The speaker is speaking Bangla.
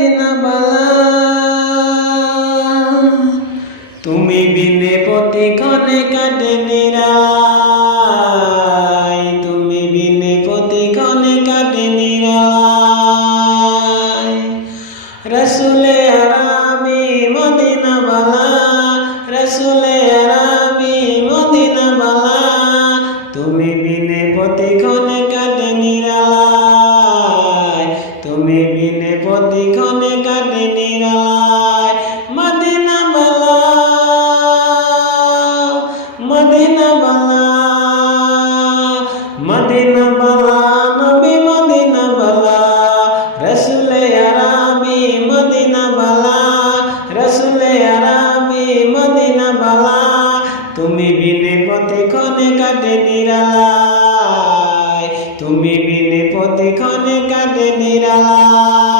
মদিনা বালা তুমি বিনে প্রতিক্ষণে কাটে নিরাই তুমি বিনে প্রতিক্ষণে কাটে নিরাই রসুলে আরামি মদিনা বালা রসুলে আরামি মদিনা বালা তুমি বিনে প্রতিক্ষণে কাটে নিরাই তুমি বিনে প্রতিক্ষণে কাটে নিরাই মদিনা বালা মদিনা বালা মদিনা বালা নবী মদিনা বালা রসুলে আরামি মদিনা বালা রসুলে আরামি মদিনা বালা তুমি বিনে প্রতিক্ষণে কাটে নিরালাই তুমি বিনে প্রতিক্ষণে কাটে নিরালাই।